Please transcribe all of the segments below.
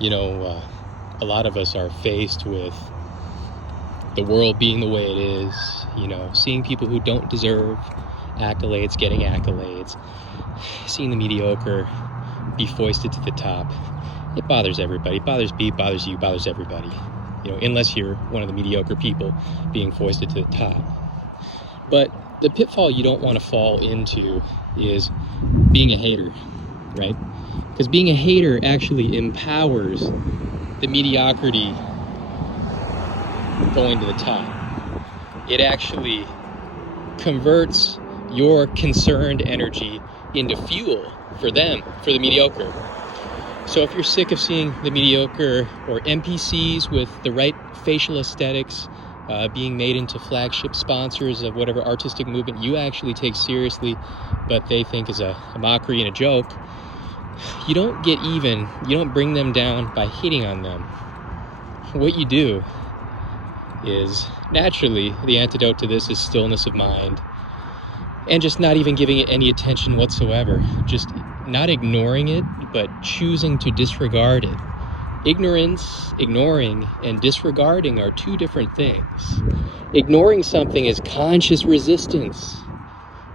A lot of us are faced with the world being the way it is, seeing people who don't deserve accolades getting accolades, seeing the mediocre be foisted to the top. It bothers everybody. It bothers me, bothers you, bothers everybody. Unless you're one of the mediocre people being foisted to the top. But the pitfall you don't want to fall into is being a hater, right? Because being a hater actually empowers the mediocrity going to the top. It actually converts your concerned energy into fuel for them, for the mediocre. So if you're sick of seeing the mediocre or NPCs with the right facial aesthetics being made into flagship sponsors of whatever artistic movement you actually take seriously, but they think is a mockery and a joke, you don't get even, you don't bring them down by hitting on them. What you do is, naturally, the antidote to this is stillness of mind, and just not even giving it any attention whatsoever. Just not ignoring it, but choosing to disregard it. Ignorance, ignoring, and disregarding are two different things. Ignoring something is conscious resistance,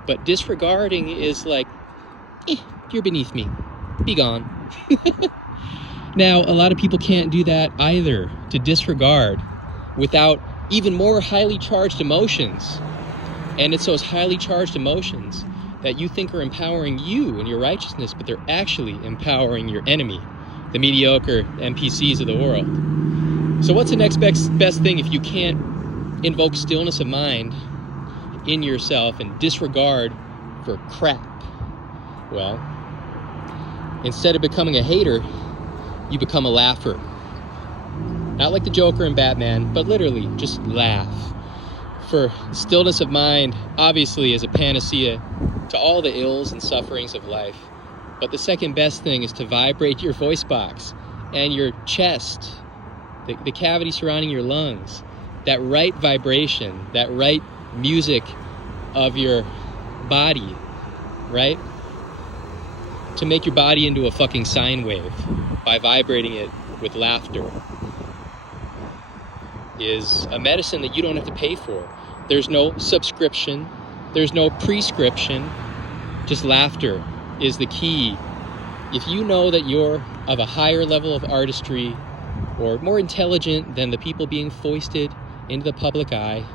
but disregarding is like, you're beneath me, be gone. Now, a lot of people can't do that either, to disregard without even more highly charged emotions. And it's those highly charged emotions that you think are empowering you in your righteousness, but they're actually empowering your enemy, the mediocre NPCs of the world. So what's the next best thing if you can't invoke stillness of mind in yourself and disregard for crap? Well, instead of becoming a hater, you become a laugher. Not like the Joker and Batman, but literally just laugh. For stillness of mind, obviously, is a panacea to all the ills and sufferings of life. But the second best thing is to vibrate your voice box and your chest, the cavity surrounding your lungs, that right vibration, that right music of your body, right? To make your body into a fucking sine wave by vibrating it with laughter is a medicine that you don't have to pay for. There's no subscription, there's no prescription, just laughter is the key. If you know that you're of a higher level of artistry or more intelligent than the people being foisted into the public eye,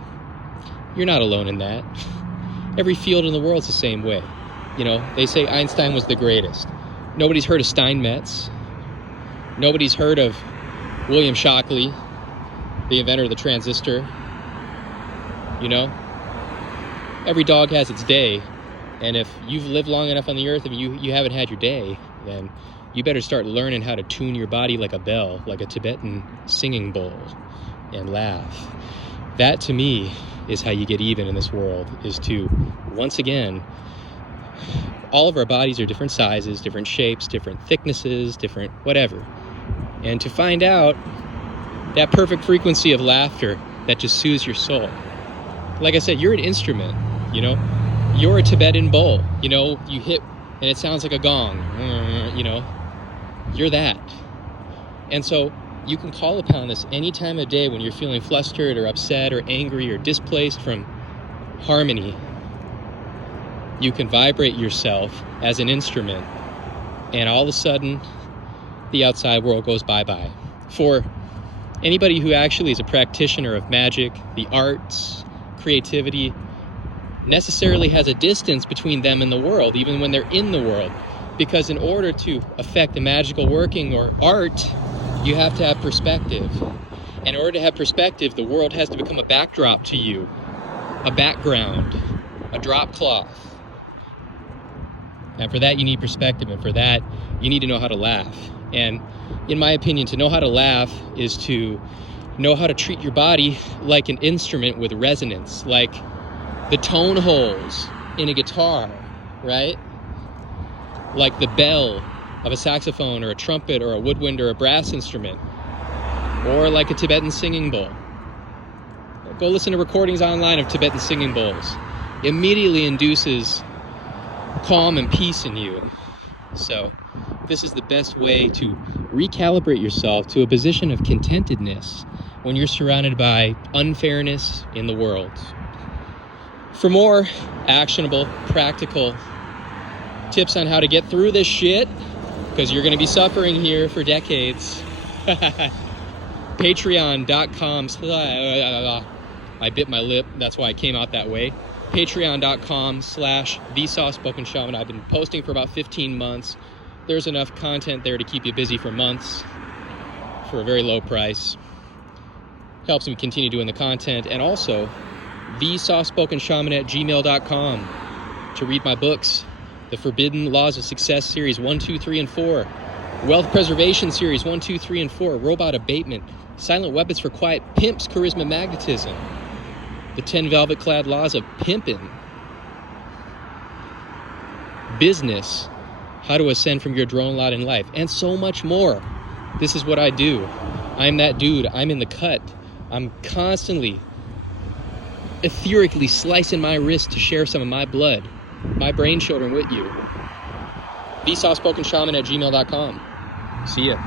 you're not alone in that. Every field in the world's the same way. They say Einstein was the greatest. Nobody's heard of Steinmetz. Nobody's heard of William Shockley, the inventor of the transistor. Every dog has its day, and if you've lived long enough on the earth and you haven't had your day, then you better start learning how to tune your body like a bell, like a Tibetan singing bowl, and laugh. That, to me, is how you get even in this world, is to, once again, all of our bodies are different sizes, different shapes, different thicknesses, different whatever. And to find out that perfect frequency of laughter that just soothes your soul. Like I said, you're an instrument, You're a Tibetan bowl, you hit and it sounds like a gong, You're that. And so you can call upon this any time of day when you're feeling flustered or upset or angry or displaced from harmony. You can vibrate yourself as an instrument, and all of a sudden, the outside world goes bye-bye. For anybody who actually is a practitioner of magic, the arts, creativity, necessarily has a distance between them and the world, even when they're in the world. Because in order to affect a magical working or art, you have to have perspective. And in order to have perspective, the world has to become a backdrop to you, a background, a drop cloth. And for that, you need perspective. And for that, you need to know how to laugh. And in my opinion, to know how to laugh is to know how to treat your body like an instrument with resonance, like the tone holes in a guitar, right? Like the bell of a saxophone or a trumpet or a woodwind or a brass instrument, or like a Tibetan singing bowl. Go listen to recordings online of Tibetan singing bowls. Immediately induces calm and peace in you. So this is the best way to recalibrate yourself to a position of contentedness when you're surrounded by unfairness in the world. For more actionable, practical tips on how to get through this shit, because you're going to be suffering here for decades, patreon.com. I bit my lip. That's why I came out that way. Patreon.com/Thesoftspokenshaman. I've been posting for about 15 months. There's enough content there to keep you busy for months for a very low price. Helps me continue doing the content. And also, Thesoftspokenshaman@gmail.com to read my books. The Forbidden Laws of Success Series 1, 2, 3, and 4. Wealth Preservation Series 1, 2, 3, and 4. Robot Abatement. Silent Weapons for Quiet Pimps, Charisma, Magnetism. The 10 Velvet-Clad Laws of Pimpin'. Business. How to ascend from your drone lot in life. And so much more. This is what I do. I'm that dude. I'm in the cut. I'm constantly, etherically slicing my wrist to share some of my blood, my brain children with you. Thesoftspokenshaman@gmail.com. See ya.